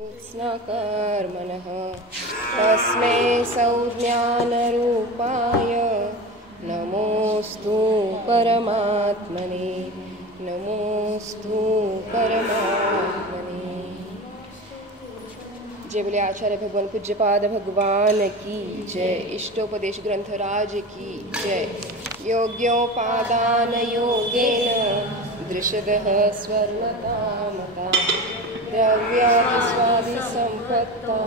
कर्मणः तस्मै संज्ञानरूपाय नमोस्तु परमात्मने नमोस्तु परमात्मने। जय बोले आचार्य भगवान पूज्यपाद भगवान की जय। इष्टोपदेश ग्रंथराज की जय। योग्योपादान योगेन दृशदः स्वर्णतामता द्रव्यादिस्वादिसम्पत्ता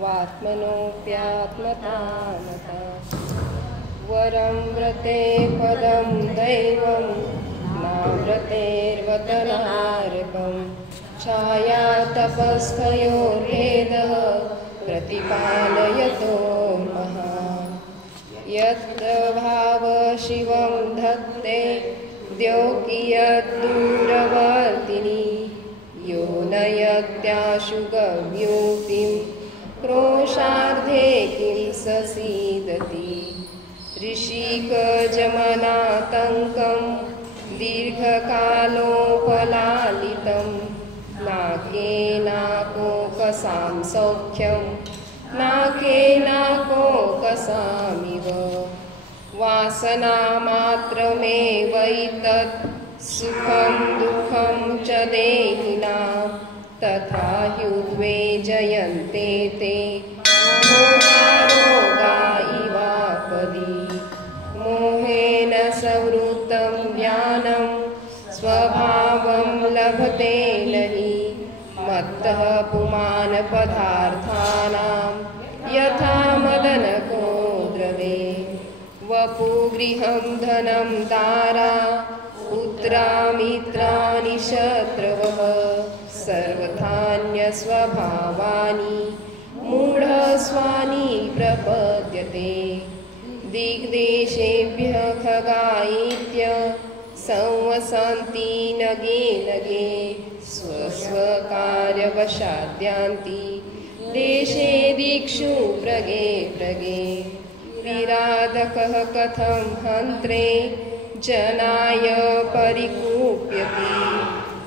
वात्मनोऽप्यात्मतामता। वरं व्रते पदं दैवं नाव्रतेर्वतनारकं छाया तपस्थयोर्भेदः प्रतिपालयतो महा। यत्र भाव शिवं धत्ते द्यौकियद्दूरवर्तिनी यो नयत्याशु गम्योतिं क्रोशार्धे किं ससीदति। ऋषिकजमनातङ्कं दीर्घकालोपलालितं नाकेनाकोकसां सौख्यं नाकेनाकोकसामिव। वासनामात्रमेवैतत् सुखं दुःखं च देहिनां तथा ह्युद्वे जयन्ते ते भोगारोगा इवापदि। मोहेन संवृत्तं ज्ञानं स्वभावं लभते नहि मत्तः पुमान् पदार्थानां यथा मदनको द्रवे। वपुगृहं धनं दारा पुत्रामित्राणि शत्रवः सर्वथान्यस्वभावानि मूढस्वानि प्रपद्यते। दिग्देशेभ्यः खगायित्य संवसन्ति नगे नगे स्वस्वकार्यवशाद्यान्ति देशे दिक्षु प्रगे प्रगे। विराधकः कथं हन्त्रे जनाय परिकूप्यति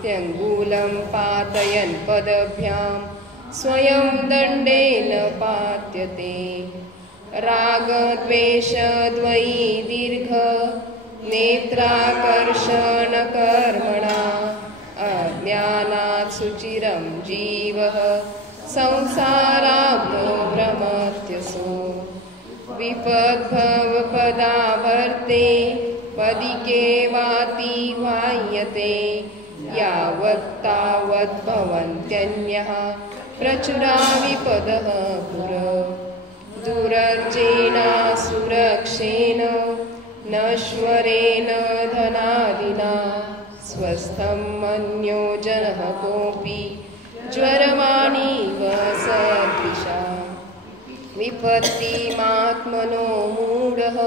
त्यङ्गूलं पातयन् पदभ्यां स्वयं दण्डेन पात्यते। रागद्वेषद्वयी दीर्घ नेत्राकर्षणकर्मणा अज्ञानात् सुचिरं जीवः संसाराब्धो भ्रमत्यसो। विपद्भवपदावर्ते पदिके वाति वाह्यते यावत्तावद्भवन्त्यन्यः प्रचुरा विपदः पुर। दुरर्जेना सुरक्षेण नश्वरेण धनादिना स्वस्थं मन्यो जनः कोऽपि ज्वरमाणीव सदृशा। विपत्तिमात्मनो मूढः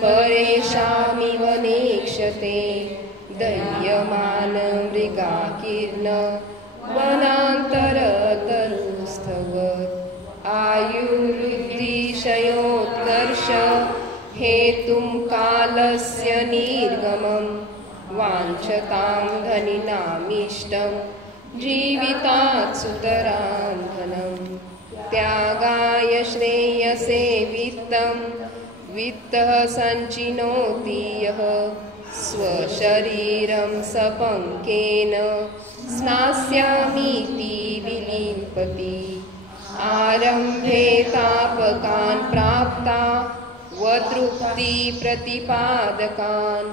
परेषामिव नेक्षते दह्यमानमृगाकीर्ण वनान्तरतरुस्थवत्। आयुर्वृद्धिक्षयोत्कर्ष हेतुं कालस्य निर्गमं वाञ्छतां धनिनामीष्टं जीवितात् सुतरां धनम्। त्यागाय श्रेयसे वित्तं वित्तः सञ्चिनोति यः स्वशरीरं सपङ्केन स्नास्यामीति विलिम्पति। आरम्भे तापकान् प्राप्ता वतृप्तिप्रतिपादकान्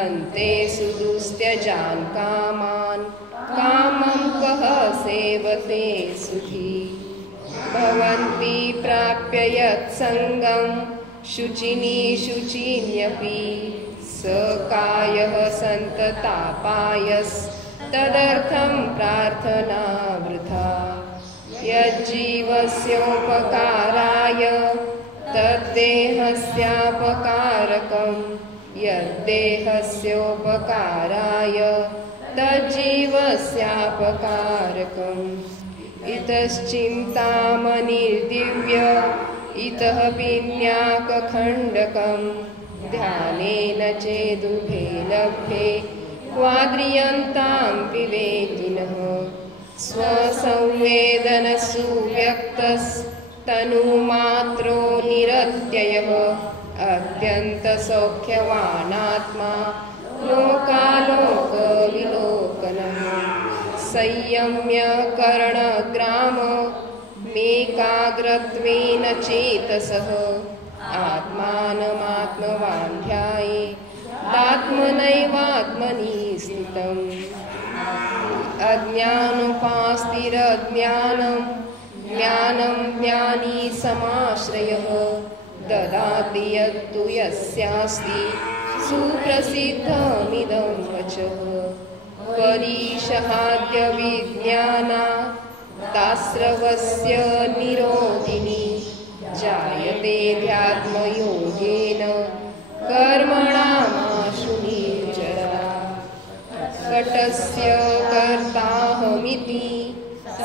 अन्ते सुदुस्त्यजान् कामान् कामं कः सेवते सुखी। भवन्ति प्राप्य यत्सङ्गं शुचिनी शुचिन्यपि स कायः सन्ततापायस्तदर्थं प्रार्थना वृथा। यज्जीवस्योपकाराय तद्देहस्यापकारकं यद्देहस्योपकाराय तज्जीवस्यापकारकम्। इतश्चिन्तामणिर्दिव्य इतः पिन्याकखण्डकं ध्यानेन चेदुभे लभ्ये क्वाद्रियन्तां विवेकिनः स्वसंवेदनसु व्यक्तस्तनुमात्रो निरत्ययः अत्यन्तसौख्यवानात्मा लोकालोकविलोकनः संयम्य करणग्राममेकाग्रत्वेन चेतसः आत्मानमात्मवान् ध्यायेदात्मनैवात्मनि स्थितम् अज्ञानोपास्तिरज्ञानं ज्ञानं ज्ञानी समाश्रयः ददाति यत्तु यस्यास्ति सुप्रसिद्धमिदं वचः परीशहाद्य विज्ञानादास्रवस्य निरोधिनी जायते ध्यात्मयोगेन कर्मणामाशु निर्जरा घटस्य कर्ताहमिति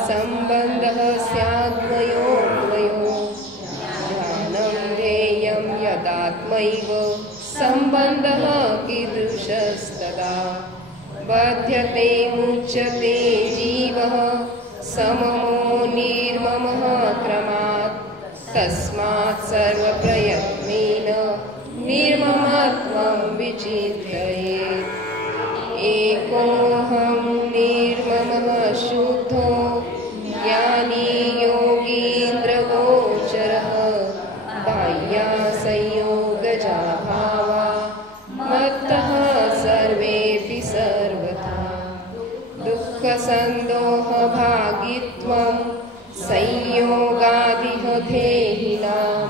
सम्बन्धः स्याद्वयोर्द्वयो ध्यानं ध्येयं यदात्मैव सम्बन्धः कीदृशस्तदा बध्यते मुच्यते जीवः सममो निर्ममः क्रमात् तस्मात् सर्वप्रयत्नेन निर्ममत्वं विचिन्तयेत् एकोऽहं निर्ममः शुद्धो ज्ञानी योगीन्द्रगोचरः बाह्यासंयोगजा भावा मत्तः सर्वेऽपि सर्वथा दुःखसन्दोहभागित्वं संयोगादिह देहिनां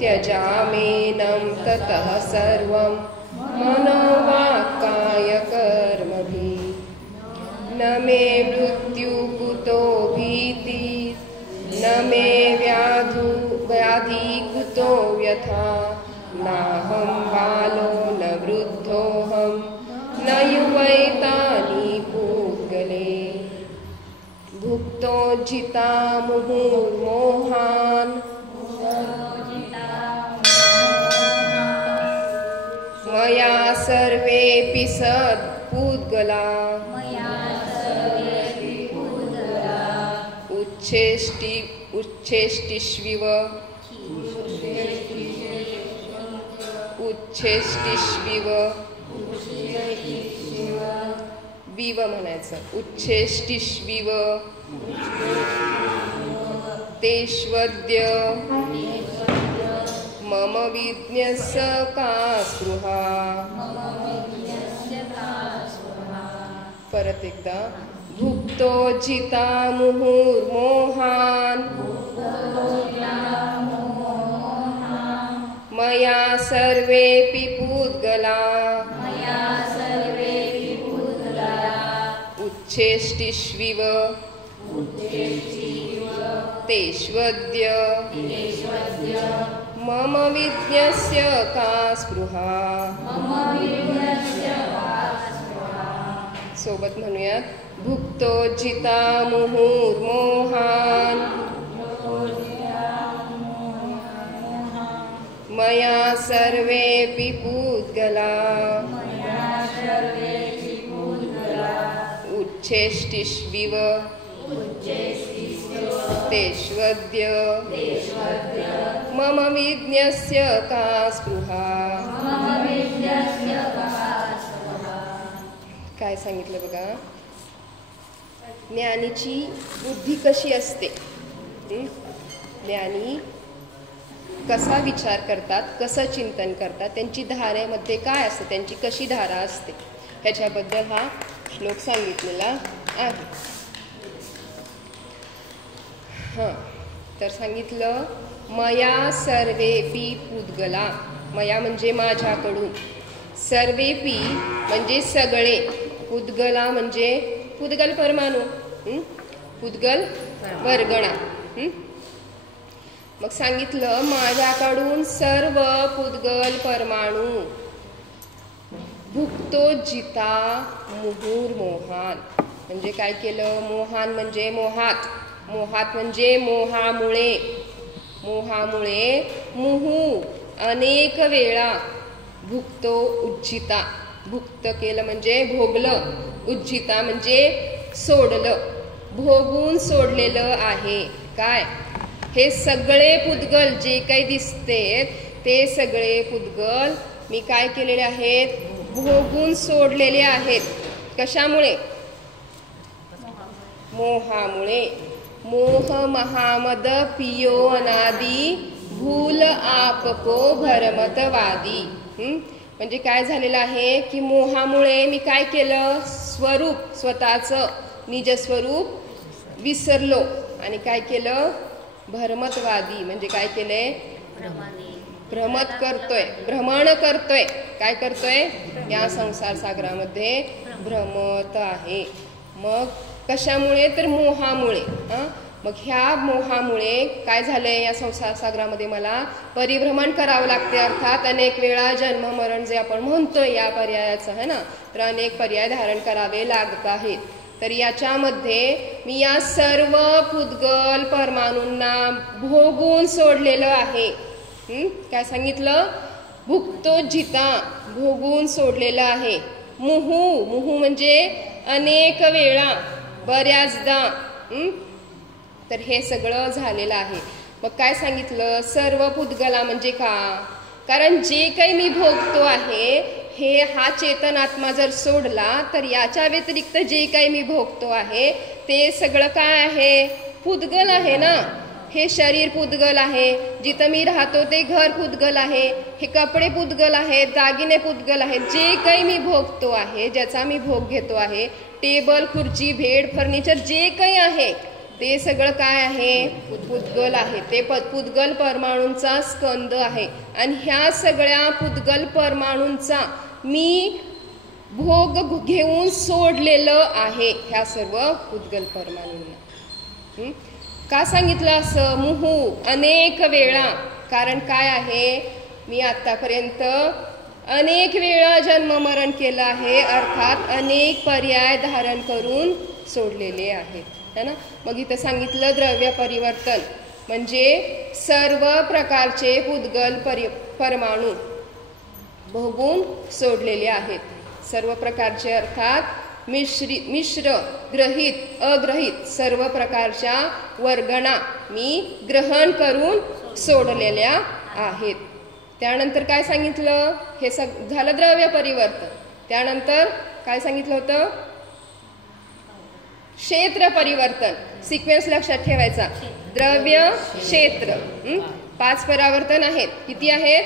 त्यजामेनं ततः सर्वं मनोवाक्कायकर्मभिः न मे मृत्युकुतो भीतिः न मे व्याधि कुतो व्यथा नाहं बालो न वृद्धोऽहं न युवैतानि पूद्गले भुक्तो जिता मुहुर्मोहान् मया सर्वेऽपि सत्पूद्गला उच्छेष्टिष्विव विव म्हणायचं उच्छेष्टिष्विव तेष्वद्य मम विज्ञस्य का स्पृहा परत एकदा भुक्तो जिता मुहुर्मोहान् मया सर्वेऽपि पूद्गला उच्छेष्टिष्विव तेष्वद्य मम विज्ञस्य का स्पृहा सोबत म्हणूयात भुक्तो जिता मुहुर्मोहान् मया सर्वेऽपि पूद्गला उच्छेष्टिष्विव तेष्वद्य मम विज्ञस्य का स्पृहा काय सांगितलं बघा ज्ञानीची बुद्धी कशी असते ज्ञानी कसा विचार करतात कसं चिंतन करतात त्यांची धारेमध्ये काय असते त्यांची कशी धारा असते ह्याच्याबद्दल हा श्लोक सांगितलेला आहे तर सांगितलं मया सर्वेपी पुद्गला मया म्हणजे माझ्याकडून सर्वेपी म्हणजे सगळे पुद्गला म्हणजे पुद्गल परमाणु पुद्गल वर्गणा मग सांगितलं माझ्याकडून सर्व पुद्गल परमाणु भुक्तो जिता मुहुर्मोहान म्हणजे काय केलं मोहान म्हणजे मोहात म्हणजे मोहामुळे मुहू अनेक वेळा भुक्तो उज्जिता भुक्त केलं म्हणजे भोगलं उज्जिता म्हणजे सोडलं भोगून सोडलेलं आहे. काय? हे सगळे पुद्गल जे काही दिसते ते सगळे पुद्गल मी काय केलेले आहेत? भोगून सोडलेले आहेत. कशामुळे? मोहामुळे. मोह महामद पियो अनादी भूल आपको भरमतवादी. म्हणजे काय झालेलं आहे की मोहामुळे मी काय केलं? स्वरूप, स्वतःचं निजस्वरूप विसरलो आणि काय केलं? भ्रमतवादी म्हणजे काय केले? भ्रमत करतोय, भ्रमण करतोय. काय करतोय? या संसार सागरामध्ये भ्रमत आहे. मग कशामुळे? तर मोहामुळे. मग ह्या मोहामुळे काय झालंय? या संसार सागरामध्ये मला परिभ्रमण करावं लागते. अर्थात अनेक वेळा जन्म मरण जे आपण म्हणतोय या पर्यायाचं है ना, तर अनेक पर्याय धारण करावे लागत आहेत. तर याच्यामध्ये मी या सर्व पुद्गल परमाणूंना भोगून सोडलेलं आहे. काय सांगितलं? भुक्तो जिता, भोगून सोडलेलं आहे. मुहू, मुहू म्हणजे अनेक वेळा, बऱ्याचदा. तर हे सगळं झालेलं आहे. मग काय सांगितलं? सर्व पुद्गला म्हणजे का? कारण जे काही मी भोगतो आहे हे हा चेतनात्मा जर सोडला तर याच्या व्यतिरिक्त जे काही मी भोगतो आहे ते सगळं काय आहे? पुद्गल आहे ना. हे शरीर पुद्गल आहे, जिथं मी राहतो ते घर पुद्गल आहे, हे कपडे पुद्गल आहेत, दागिने पुद्गल आहेत. जे काही मी भोगतो आहे, ज्याचा मी भोग घेतो आहे, टेबल, खुर्ची, भेड, फर्निचर जे काही आहे ते सगळं काय आहे? पुद्गल आहे. ते पुद्गल परमाणूंचा स्कंद आहे. आणि ह्या सगळ्या पुद्गल परमाणूंचा मी भोग घेऊन सोडलेलं आहे ह्या सर्व पुद्गल परमाणूंना. का सांगितलं असं? मुहू, अनेक वेळा. कारण काय आहे? मी आतापर्यंत अनेक वेळा जन्म मरण केलं आहे, अर्थात अनेक पर्याय धारण करून सोडलेले आहेत, है ना. मग इथं सांगितलं द्रव्य परिवर्तन म्हणजे सर्व प्रकारचे पुद्गल परमाणू भोगून सोडलेले आहेत. सर्व प्रकारचे अर्थात मिश्र, ग्रहित, अग्रहित सर्व प्रकारच्या वर्गणा मी ग्रहण करून सोडलेल्या आहेत. त्यानंतर काय सांगितलं? हे झालं द्रव्य परिवर्तन. त्यानंतर काय सांगितलं होतं? क्षेत्र परिवर्तन. सिक्वेन्स लक्षात ठेवायचा. द्रव्य, क्षेत्र. 5 परावर्तन आहेत. किती आहेत?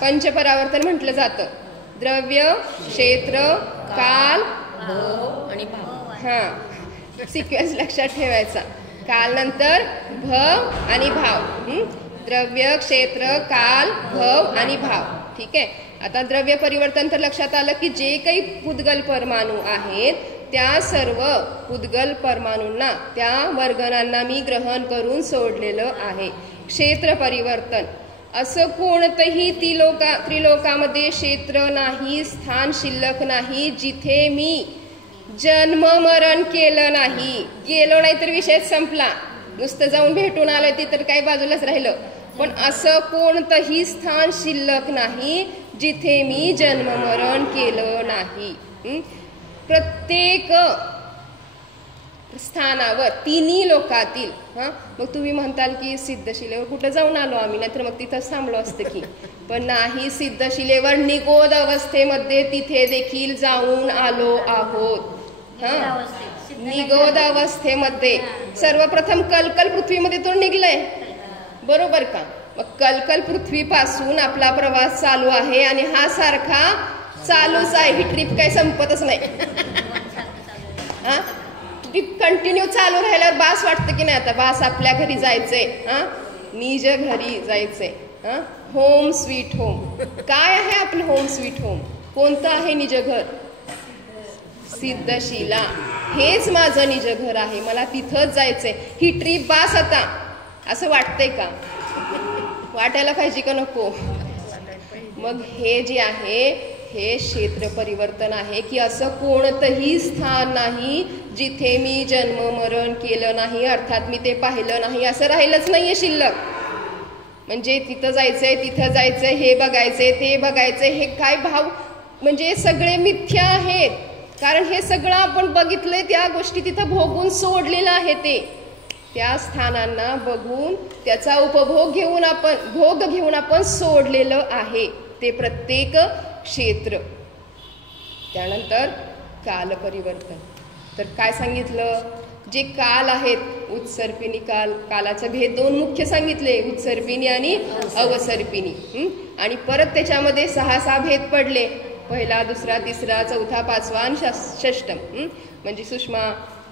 पंचपरावर्तन म्हटलं जातं. द्रव्य, क्षेत्र, काल आणि भाव. हा, सिक्वेन्स लक्षात ठेवायचा. काल नंतर भव आणि भाव. द्रव्य, क्षेत्र, काल, भव आणि भाव. ठीक आहे. आता द्रव्य परिवर्तन तर लक्षात आलं की जे काही पुद्गल परमाणू आहेत त्या सर्व पुद्गल परमाणूंना, त्या वर्गणांना मी ग्रहण करून सोडलेलं आहे. क्षेत्र परिवर्तन असं कोणतंही त्रिलोकामध्ये क्षेत्र नाही, स्थान शिल्लक नाही जिथे मी जन्म मरण केलं नाही. गेलो नाही तर विषयच संपला. नुसतं जाऊन भेटून आलं ती तर काही बाजूलाच राहिलं. पण असं कोणतंही स्थान शिल्लक नाही जिथे मी जन्म मरण केलं नाही. प्रत्येक स्थानावर, तिन्ही लोकातील. मग तुम्ही म्हणताल की सिद्धशिलेवर कुठं जाऊन आलो आम्ही, नाहीतर मग तिथंच थांबलो असतं की. पण नाही, सिद्धशिलेवर निगोद अवस्थेमध्ये तिथे देखील जाऊन आलो आहोत. निगोद अवस्थेमध्ये सर्वप्रथम कलकल पृथ्वीमध्ये तो निघलंय, बरोबर का. मग कलकल पृथ्वीपासून आपला प्रवास चालू आहे आणि हा सारखा चालूच आहे. ही ट्रिप काही संपतच नाही. कंटिन्यू चालू राहिल्यावर बास वाटतं की नाही? आता बास, आपल्या घरी जायचंय, निज घरी जायचंय. Home sweet home. काय आहे आपलं होम स्वीट होम? कोणतं आहे निज घर? सिद्धशिला. हेच माझं निज घर आहे, मला तिथंच जायचंय. ही ट्रिप बास आता, असं वाटतंय का? वाटायला पाहिजे का नको? मग हे जे आहे हे क्षेत्र परिवर्तन आहे की असं कोणतंही स्थान नाही जिथे मी जन्म मरण केलं नाही, अर्थात मी ते पाहिलं नाही, असं राहिलंच नाहीये शिल्लक. म्हणजे तिथं जायचंय, तिथं जायचंय, हे बघायचंय, ते बघायचंय, हे काय भाव म्हणजे सगळे मिथ्या आहेत. कारण हे सगळं आपण बघितलंय, त्या गोष्टी तिथं भोगून सोडलेलं आहे. ते त्या स्थानांना बघून त्याचा उपभोग घेऊन भोग घेऊन आपण सोडलेलं आहे ते प्रत्येक क्षेत्र. त्यानंतर काल परिवर्तन. तर काय सांगितलं, जे काल आहेत उत्सर्पिणी काल, कालाचा भेद दोन मुख्य सांगितले, उत्सर्पिणी आणि अवसर्पिणी. आणि परत त्याच्यामध्ये 6 भेद पडले, पहिला, दुसरा, तिसरा, चौथा, पाचवा आणि षष्टम. म्हणजे सूक्ष्म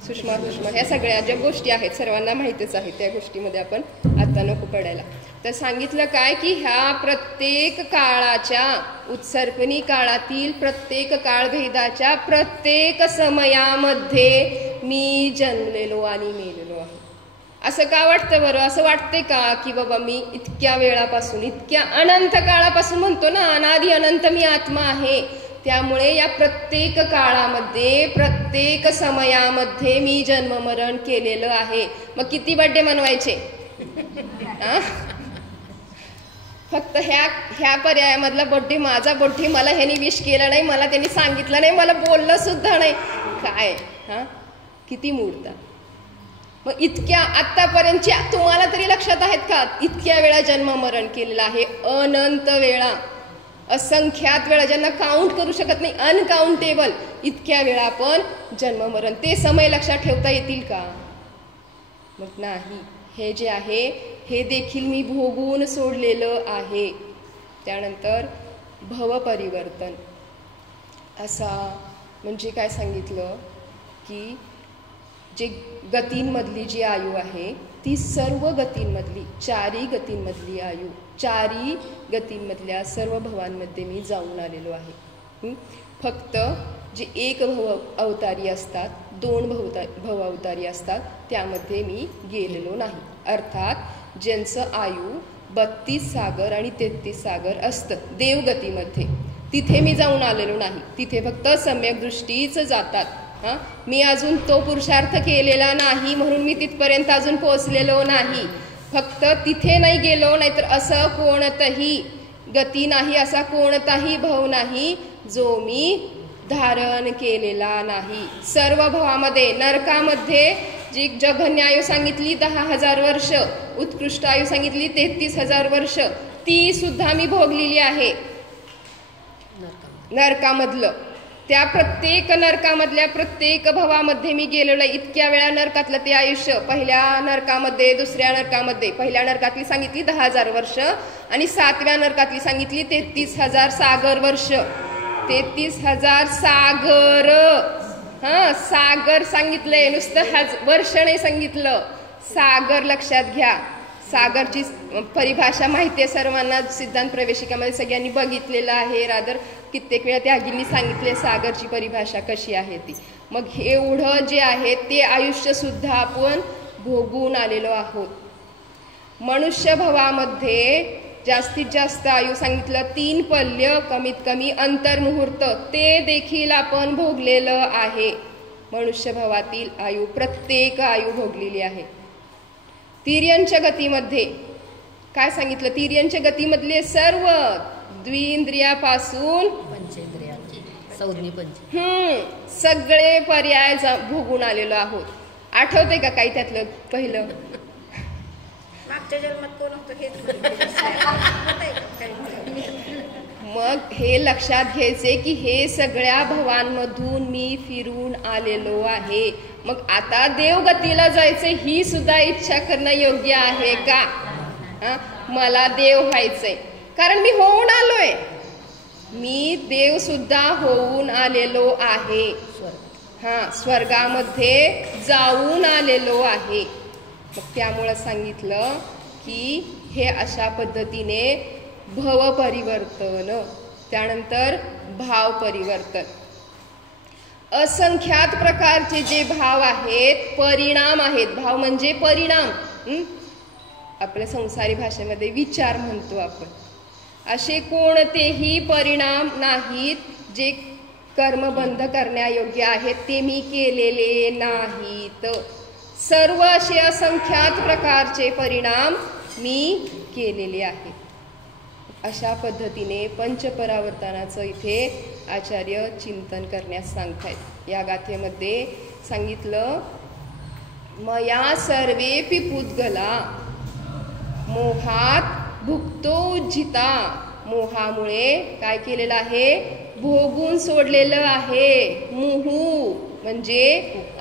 ह्या सगळ्या ज्या गोष्टी आहेत सर्वांना माहितीच आहे, त्या गोष्टीमध्ये आपण आता नको पडायला. तर सांगितलं काय की ह्या प्रत्येक काळाच्या, उत्सर्पिणी काळातील प्रत्येक काळभेदाच्या प्रत्येक समयामध्ये मी जन्मलेलो आणि मेलेलो आहे. असं का वाटतं बरं? असं वाटते का की बाबा मी इतक्या वेळापासून, इतक्या अनंत काळापासून म्हणतो ना, अनादि अनंत मी आत्मा आहे. त्यामुळे या प्रत्येक काळामध्ये, प्रत्येक समयामध्ये मी जन्ममरण केलेलं आहे. मग किती बर्थडे मनवायचे? फक्त ह्या पर्यायामधला बर्थडे, माझा बर्थडे मला ह्यानी विश केला नाही, मला त्यांनी सांगितलं नाही, मला बोललं सुद्धा नाही. काय किती मूर्ता. मग इतक्या आतापर्यंतच्या तुम्हाला तरी लक्षात आहेत का? इतक्या वेळा जन्ममरण केलेलं आहे, अनंत वेळा, असंख्यात वेळा, ज्यांना काउंट करू शकत नाही, अनकाउंटेबल इतक्या वेळा आपण जन्ममरण. ते समय लक्षात ठेवता येतील का? मग नाही. हे जे आहे हे देखील मी भोगून सोडलेलं आहे. त्यानंतर भवपरिवर्तन. असा म्हणजे काय सांगितलं की जे गतींमधली जी आयु आहे ती सर्व गतींमधली, 4 गतींमधली आयु, 4 गतींमधल्या सर्व भवांमध्ये मी जाऊन आलेलो आहे. फक्त जे एक भव अवतारी असतात, 2 भव अवतारी असतात, त्यामध्ये मी गेलेलो नाही. अर्थात ज्यांचं आयु 32 सागर आणि 33 सागर असतं देवगतीमध्ये, तिथे मी जाऊन आलेलो नाही. तिथे फक्त सम्यक दृष्टीच जातात. मी अजून तो पुरुषार्थ केलेला नाही, म्हणून मी तिथपर्यंत अजून पोहोचलेलो नाही. फक्त तिथे नाही गेलो, नाहीतर असं कोणतंही गती नाही, असा कोणताही भव नाही जो मी धारण केलेला नाही. सर्व भवामध्ये, नरकामध्ये जी जघन्य आयु सांगितली 10,000 वर्ष, उत्कृष्ट आयु सांगितली 33,000 वर्ष, ती सुद्धा मी भोगलेली आहे. नरकामधलं, त्या प्रत्येक नरकामधल्या प्रत्येक भवामध्ये मी गेलेलो आहे. इतक्या वेळा नरकातलं ते आयुष्य, पहिल्या नरकामध्ये, दुसऱ्या नरकामध्ये, पहिल्या नरकातली सांगितली 10,000 वर्ष आणि 7व्या नरकातली सांगितली 33,000 सागर वर्ष. 33,000 सागर, सागर सांगितलंय, नुसतं वर्ष नाही सांगितलं, सागर लक्षात घ्या. सागरची परिभाषा माहिती आहे सर्वांना, सिद्धांत प्रवेशिकामध्ये सगळ्यांनी बघितलेलं आहे. रादर कित्येक वेळा त्या आगींनी सांगितले सागरची परिभाषा कशी आहे ती. मग हे एवढं जे आहे ते आयुष्य सुद्धा आपण भोगून आलेलो आहोत. मनुष्य भवामध्ये जास्तीत जास्त आयु सांगितलं 3 पल्य, कमीत कमी अंतर्मुहूर्त, ते देखील आपण भोगलेलं आहे. मनुष्य भवातील आयु, प्रत्येक आयु भोगलेली आहे. तिर्यंच्या गतीमध्ये काय सांगितलं? तिर्यंच्या गतीमधले सर्व द्विंद्रियापासून पंचेंद्रियांची, संज्ञी पंच, सगळे पर्याय भोगून आलेलो आहोत. आठवते का काही त्यातलं पहिलं? मागच्या जन्मात कोण होतं हे मग हे लक्षात घ्यायचे की हे सगळ्या भवांमधून मी फिरून आलेलो आहे. मग आता देवगतीला जायचे, ही सुद्धा इच्छा करणं योग्य आहे का? मला देव व्हायचंय, कारण मी होऊन आलोय. मी देव सुद्धा होऊन आलेलो आहे. स्वर्गामध्ये जाऊन आलेलो आहे. मग त्यामुळं सांगितलं की हे अशा पद्धतीने भव परिवर्तन. त्यानंतर भाव परिवर्तन. असंख्यात प्रकारचे जे भाव आहेत, परिणाम आहेत. भाव म्हणजे परिणाम, आपल्या संसारी भाषेमध्ये विचार म्हणतो आपण. असे कोणतेही परिणाम नाहीत जे कर्म बंध करण्यायोग्य आहेत, ते मी केलेले नाहीत. सर्व असे असंख्यात प्रकारचे परिणाम मी केलेले आहेत. अशा पद्धतीने पंचपरावर्तनाचं इथे आचार्य चिंतन करण्यास सांगतायत. या गाथेमध्ये सांगितलं, मया सर्वेपि पुद्गला मोहात भुक्तो उज्जिता. मोहामुळे काय केलेलं आहे? भोगून सोडलेलं आहे. मुहू म्हणजे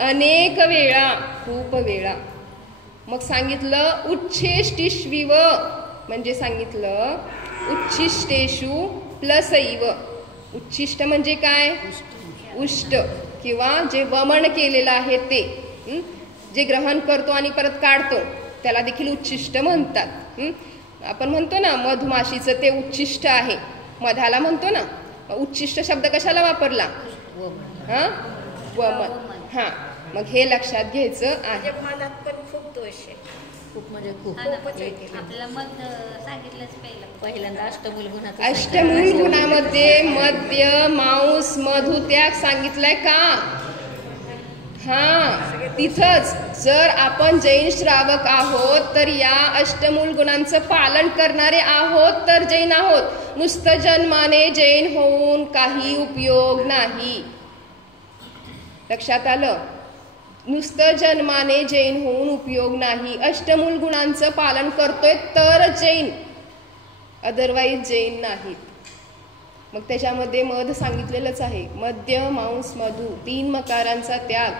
अनेक वेळा, खूप वेळा. मग सांगितलं उच्छेष्टिष्विव म्हणजे सांगितलं उच्छिष्टेषु प्लस इव. उच्छिष्ट म्हणजे काय? उष्ट किंवा जे वमन केलेलं आहे ते, जे ग्रहण करतो आणि परत काढतो त्याला देखील उच्छिष्ट म्हणतात. आपण म्हणतो ना मधमाशीचं ते उच्छिष्ट आहे, मधाला म्हणतो ना. उच्छिष्ट शब्द कशाला वापरला? हा, वमन. हा, मग हे लक्षात घ्यायचं आहे. मधात पण खूप दोष आहे. खूप म्हणजे खूप. आपल्याला मध सांगितलंच पहिल्यांदा अष्टमूल गुणात. अष्टमूल गुणामध्ये मद्य, मांस, मधु त्याग सांगितलाय का? हा, तिथंच जर आपण जैन श्रावक आहोत तर या अष्टमूल गुणांचं पालन करणारे आहोत तर जैन आहोत. नुसतं जन्माने जैन होऊन काही उपयोग नाही. लक्षात आलं? नुसतं जन्माने जैन होऊन उपयोग नाही. अष्टमूल गुणांचं पालन करतोय तर जैन, अदरवाईज जैन नाहीत. मग त्याच्यामध्ये मध सांगितलेलंच आहे. मद्य, मांस, मधु 3 मकारांचा त्याग.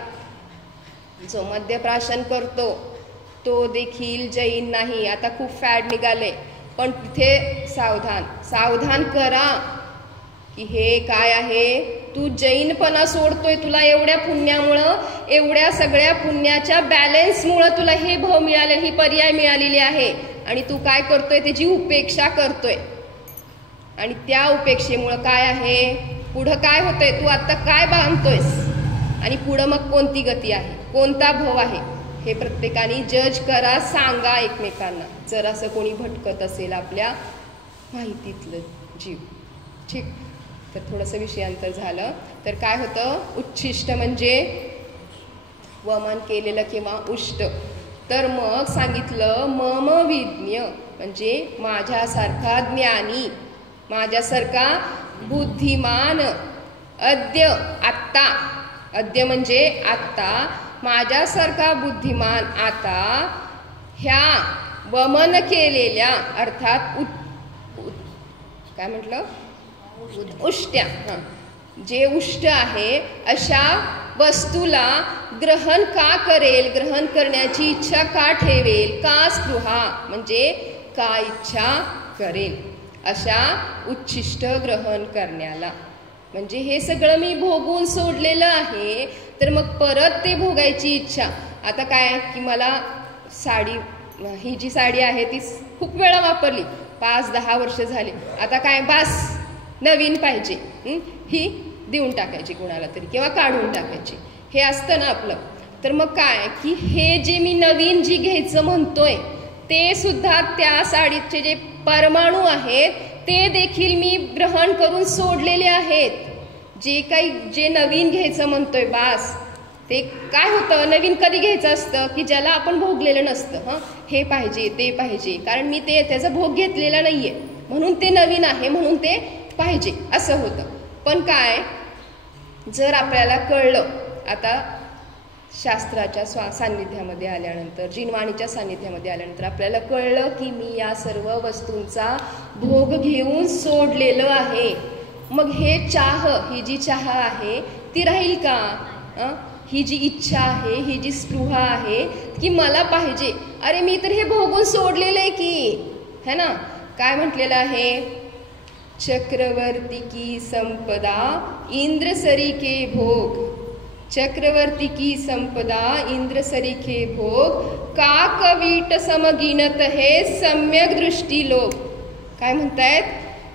जो मद्यप्राशन करतो तो देखील जैन नाही. आता खूप फॅड निघाले, पण तिथे सावधान करा की हे काय आहे? तू जैनपणा सोडतोय. तुला एवढ्या पुण्यामुळं, एवढ्या सगळ्या पुण्याच्या बॅलन्समुळं तुला हे भाव मिळाले, ही पर्याय मिळालेली आहे आणि तू काय करतोय? त्याची उपेक्षा करतोय. आणि त्या उपेक्षेमुळं काय आहे? पुढं काय होतंय? तू आता काय बांधतोयस आणि पुढं मग कोणती गती आहे, कोणता भाव आहे, हे प्रत्येकाने जज करा, सांगा एकमेकांना. जर असं कोणी भटकत असेल आपल्या माहितीतलं जीव. ठीक, तर थोडंसं विषयांतर झालं. तर काय होतं? उच्छिष्ट म्हणजे वमन केलेलं किंवा उष्ट. तर मग सांगितलं मम विज्ञ म्हणजे माझ्यासारखा ज्ञानी, माझ्यासारखा बुद्धिमान. अद्य आत्ता, अद्य म्हणजे आत्ता, माझ्यासारखा बुद्धिमान आता ह्या वमन केलेल्या अर्थात काय म्हटलं? उष्ट्या. जे उष्ट आहे अशा वस्तूला ग्रहण का करेल, ग्रहण करण्याची इच्छा का ठेवेल, का स्पृहा म्हणजे का इच्छा करेल, अशा उच्छिष्ट ग्रहण करण्याला. म्हणजे हे सगळं मी भोगून सोडलेलं आहे, तर मग परत ते भोगायची इच्छा. आता काय की मला साडी, ही जी साडी आहे ती खूप वेळा वापरली, 5-10 वर्ष झाली, आता काय बास नवीन पाहिजे, ही देऊन टाकायची कोणाला तरी किंवा काढून टाकायची, हे असतं ना आपलं. तर मग काय की हे जे मी नवीन जी घ्यायचं म्हणतोय ते सुद्धा त्या साडीचे जे परमाणू आहेत ते देखील मी ग्रहण करून सोडलेले आहेत. जे नवीन घ्यायचं म्हणतोय बास, ते काय होतं? नवीन कधी घ्यायचं असतं की ज्याला आपण भोगलेलं नसतं. हे पाहिजे ते पाहिजे, कारण मी त्याचा भोग घेतलेला नाहीये म्हणून ते नवीन आहे, म्हणून ते पाहिजे असं होतं. पण काय जर आपल्याला कळलं, आता शास्त्राच्या सान्निध्यामध्ये आल्यानंतर, जिनवाणीच्या सान्निध्यामध्ये आल्यानंतर आपल्याला कळलं की मी या सर्व वस्तूंचा भोग घेऊन सोडलेलं आहे. मग हे ही जी चाह आहे ती राहील का? ही जी इच्छा आहे, ही जी स्पृहा आहे की मला पाहिजे, अरे मी तर हे भोगून सोडलेलं आहे की, है ना? काय म्हटलेलं आहे? चक्रवर्ती की संपदा इंद्र सरीखे भोग, चक्रवर्ती की संपदा इंद्र सरीखे भोग, काकवीट समगिनत हे सम्यक दृष्टी लोक. काय म्हणतायत?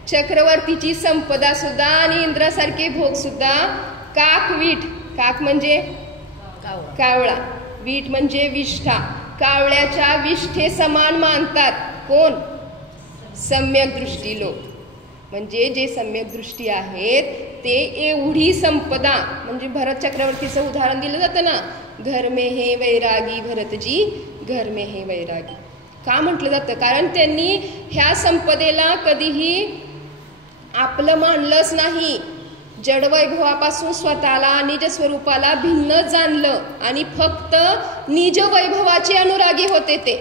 चक्रवर्तीची संपदा सुद्धा आणि इंद्रासारखे भोग सुद्धा काकवीट, काक म्हणजे कावळा, वीट म्हणजे विष्ठा, कावळ्याच्या विष्ठे समान मानतात. कोण? सम्यक दृष्टी लोक. म्हणजे जे सम्यक दृष्टी आहेत ते एवढी संपदा, म्हणजे भरत चक्रवर्तीचं उदाहरण दिलं जातं ना, घर में हे वैरागी भरतजी, घर में हे वैरागी. का म्हटलं जातं? कारण त्यांनी ह्या संपदेला कधीही आपलं मानलंच नाही. जडवैभवापासून स्वतःला निज स्वरूपाला भिन्न जाणलं आणि फक्त निज वैभवाचे अनुरागी होते ते,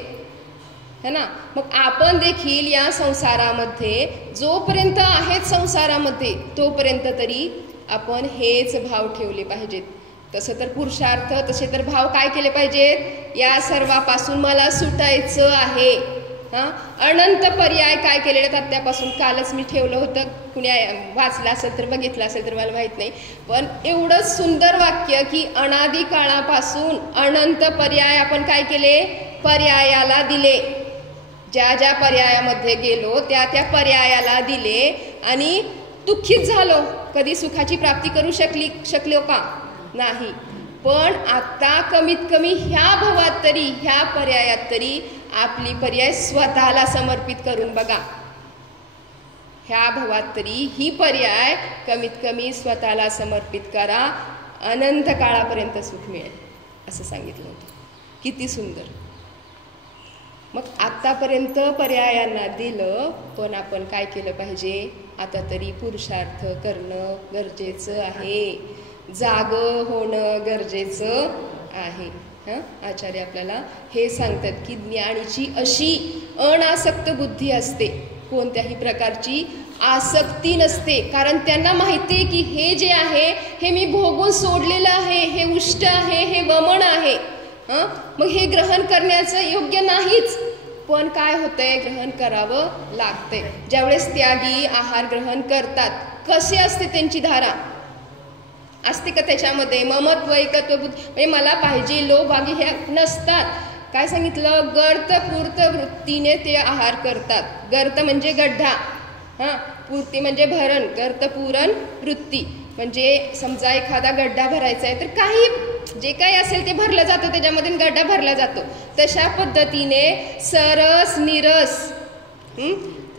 है ना. मग आपण देखील या संसारामध्ये जोपर्यंत आहेत संसारामध्ये तोपर्यंत तरी आपण हेच भाव ठेवले पाहिजेत. तसं तर पुरुषार्थ तसे तर भाव काय केले पाहिजेत, या सर्वापासून मला सुटायचं आहे. अनंत पर्याय काय केलेले आहेत त्यापासून कालच मी ठेवलं होतं, कुणी वाचलं असेल तर बघितलं असेल तर मला माहीत नाही, पण एवढंच सुंदर वाक्य की अनादी काळापासून अनंत पर्याय आपण काय केले, पर्यायाला दिले. ज्या ज्या पर्यायामध्ये गेलो त्या त्या पर्यायाला दिले आणि दुःखीत झालो. कधी सुखाची प्राप्ती करू शकलो का, नाही. पण आता कमीत कमी ह्या भवात तरी ह्या पर्यायात तरी आपली पर्याय स्वतःला समर्पित करून बघा. ह्या भवात तरी ही पर्याय कमीत कमी स्वतःला समर्पित करा, अनंत काळापर्यंत सुख मिळेल असं सांगितलं होतं. किती सुंदर. मग आत्तापर्यंत पर्यायांना दिलं, पण आपण काय केलं पाहिजे, आता तरी पुरुषार्थ करणं गरजेचं आहे, जागं होणं गरजेचं आहे. आचार्य आपल्याला हे सांगतात की ज्ञानीची अशी अनासक्त बुद्धी असते, कोणत्याही प्रकारची आसक्ती नसते, कारण त्यांना माहिती आहे की हे जे आहे हे मी भोगून सोडलेलं आहे, हे उष्ट आहे, हे वमन आहे. मग हे ग्रहण करण्याचं योग्य नाहीच, पण काय होतंय, ग्रहण करावं लागतंय. ज्यावेळेस त्यागी आहार ग्रहण करतात, कसे असते त्यांची धारा असते का त्याच्यामध्ये, ममत्व एकत्व बुद्धी, म्हणजे मला पाहिजे लोभ आगी हे नसतात. काय सांगितलं, गर्त पूर्त वृत्तीने ते आहार करतात. गर्त म्हणजे गड्ढा, पूर्ती म्हणजे भरण, गर्त पूरण वृत्ती म्हणजे समजा एखादा गड्ढा भरायचा आहे तर काही जे काही असेल ते भरलं जातं, त्याच्यामध्ये गड्ढा भरला जातो. तशा पद्धतीने सरस निरस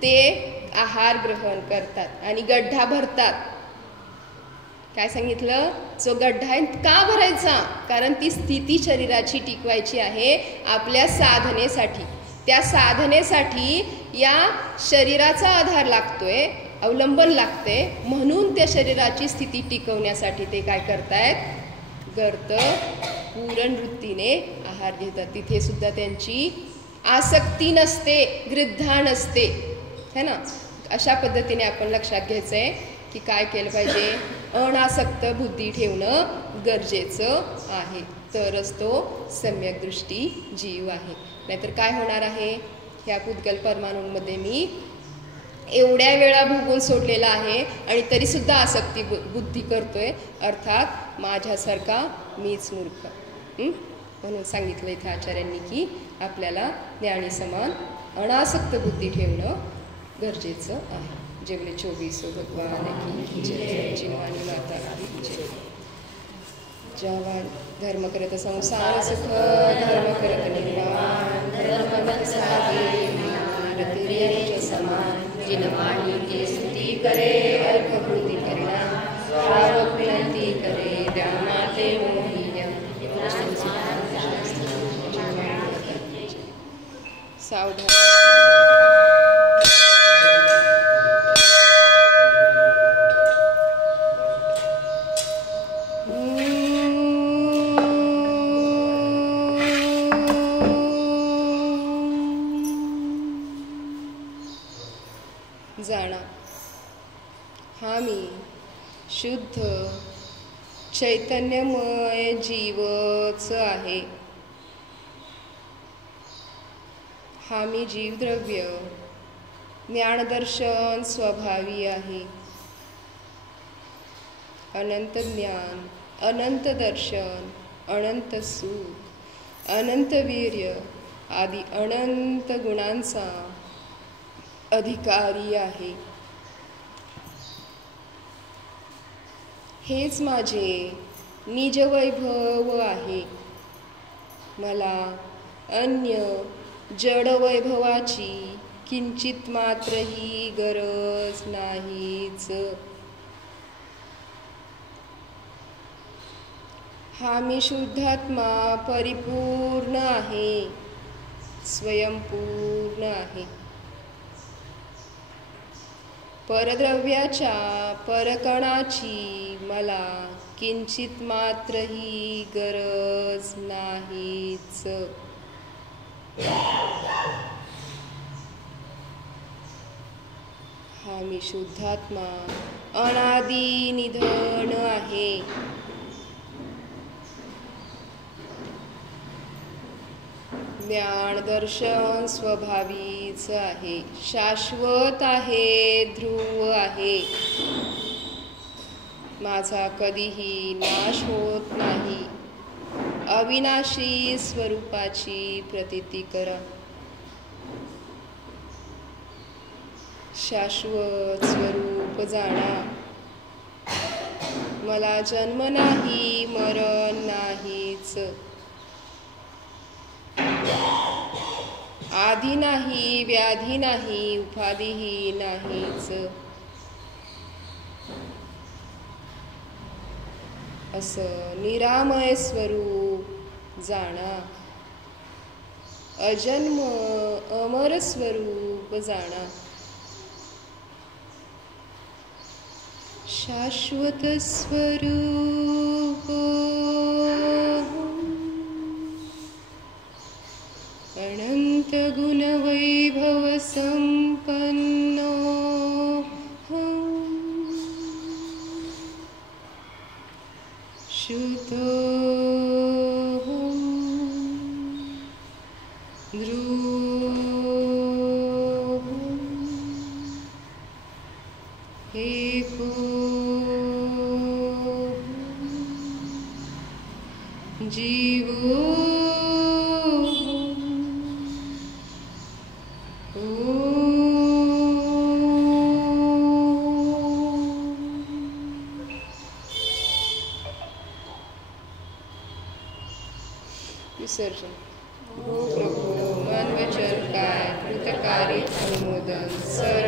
ते आहार ग्रहण करतात आणि गड्ढा भरतात. काय सांगितलं, जो गड्ढा आहे का भरायचा, कारण ती स्थिती शरीराची टिकवायची आहे आपल्या साधनेसाठी. त्या साधनेसाठी या शरीराचा आधार लागतोय, अवलंबन लागते, म्हणून त्या शरीराची स्थिती टिकवण्यासाठी ते काय करतायत, गर्त पूरण वृत्तीने आहार घेतात. तिथे सुद्धा त्यांची आसक्ती नसते, गृद्धा नसते, है ना. अशा पद्धतीने आपण लक्षात घ्यायचं आहे की काय केलं पाहिजे, अनासक्त बुद्धी ठेवणं गरजेचं आहे, तरच तो सम्यक दृष्टी जीव आहे. नाहीतर काय होणार आहे, ह्या पुद्गल परमाणूंमध्ये मी एवढ्या वेळा भोगून सोडलेला आहे आणि तरीसुद्धा आसक्ती बुद्धी करतोय, अर्थात माझ्यासारखा मीच मूर्ख. म्हणून सांगितलं इथे आचार्यांनी की आपल्याला ज्ञानी समान अनासक्त बुद्धी ठेवणं गरजेचं आहे. जेवले 24 भगवान की जय, जीवानी माता की जय. जवान धर्म करत संसार सुख, धर्म करत निर्वाण, धर्म सागे रतिर्यच समान, जिनवाणी की स्तुती करे अल्पकृती परिणाम, श्रावक विनंती करे रामाते मोहिया. सावधान. जाणा, हा मी शुद्ध चैतन्यमय जीवच आहे. हा मी जीवद्रव्य ज्ञानदर्शन स्वभावी आहे. अनंत ज्ञान, अनंत दर्शन, अनंत सुख, अनंत वीर्य आदी अनंत गुणांचा अधिकारी आहे. हेच माझे निजवैभव आहे. मला अन्य जड वैभवाची किंचित मात्रही गरज नाहीच. हा मी शुद्धात्मा परिपूर्ण आहे, स्वयंपूर्ण आहे. परद्रव्याच्या परकणाची मला किंचित मात्रही गरज नाहीच. हा मी शुद्धात्मा अनादि निधन आहे. ज्ञान दर्शन स्वभावीच आहे, शाश्वत आहे, ध्रुव आहे. माझा कधीही नाश होत नाही. अविनाशी स्वरूपाची प्रतीती करा. शाश्वत स्वरूप जाणा. मला जन्म नाही, मरण नाहीच. आधी नाही, व्याधी नाही, उपाधीही नाहीच. असं निरामय स्वरूप जाणा. अजन्म अमर स्वरूप जाणा. शाश्वत स्वरूप अनंत गुण वैभव संपन्नो शुद्धो एको जीवो विसर्जन. हो प्रभू, मन वचन काय कृतकारी अनुमोदन सर्व